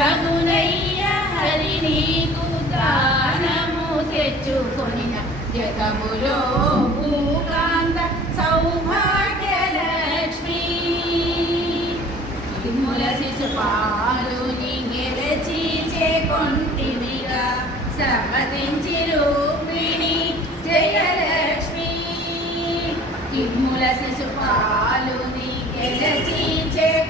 రఘునయ్య హరి నీకు దానము తెచ్చుకొనిన జగములో భూకాంత సౌభాగ్య లక్ష్మి. ముల శిశుపాలు గెలచి చేకొంటివిగా సమతించి రూపిణి జయలక్ష్మి. ముల శిశుపాలు గెలచి చేకొ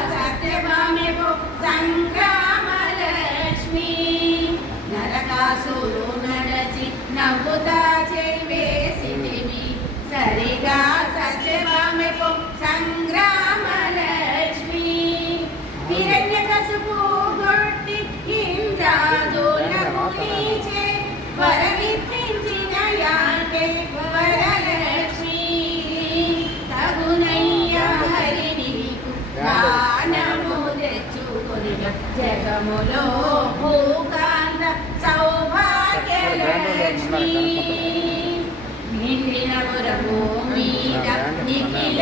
లోకములో భూకాంత సౌభాగ్యలక్ష్మి. నిండిన భూమి నిఖిల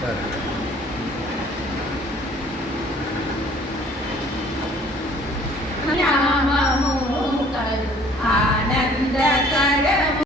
对